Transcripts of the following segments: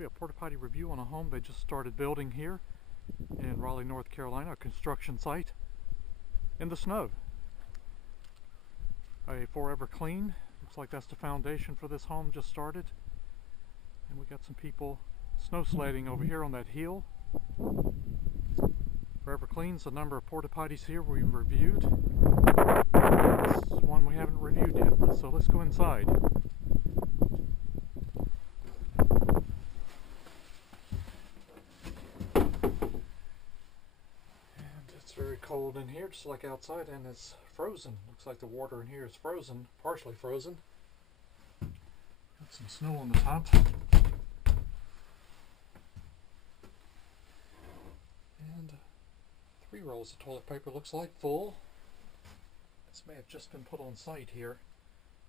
be a porta potty review on a home they just started building here in Raleigh, North Carolina, a construction site in the snow. A forever clean. Looks like that's the foundation for this home just started. And we got some people snow sledding over here on that hill. Forever Clean's the number of porta potties here we've reviewed. This is one we haven't reviewed yet, so let's go inside. It's very cold in here, just like outside, and it's frozen. Looks like the water in here is frozen, partially frozen. Got some snow on the top. And 3 rolls of toilet paper, looks like, full. This may have just been put on site here.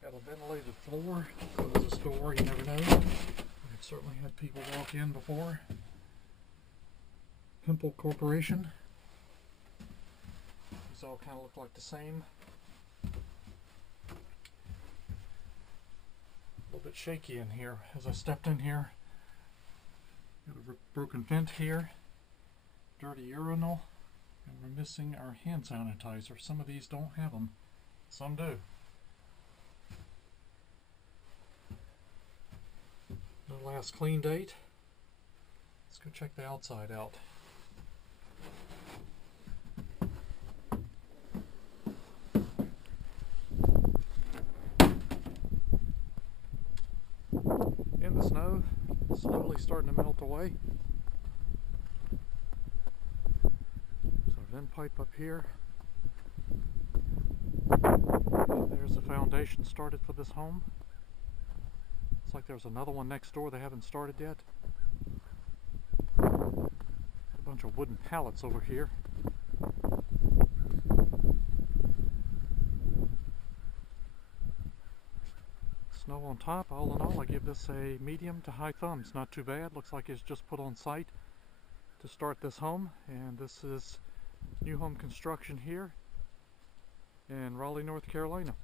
Got a ventilated floor. Close this door, you never know. We've certainly had people walk in before. Pimple Corporation. These all kind of look like the same. A little bit shaky in here as I stepped in here. Got a broken vent here. Dirty urinal. And we're missing our hand sanitizer. Some of these don't have them. Some do. The last clean date. Let's go check the outside out. In the snow, slowly starting to melt away. So vent pipe up here. And there's the foundation started for this home. Looks like there's another one next door they haven't started yet. A bunch of wooden pallets over here. Snow on top. All in all, I give this a medium to high thumbs. Not too bad. Looks like it's just put on site to start this home. And this is new home construction here in Raleigh, North Carolina.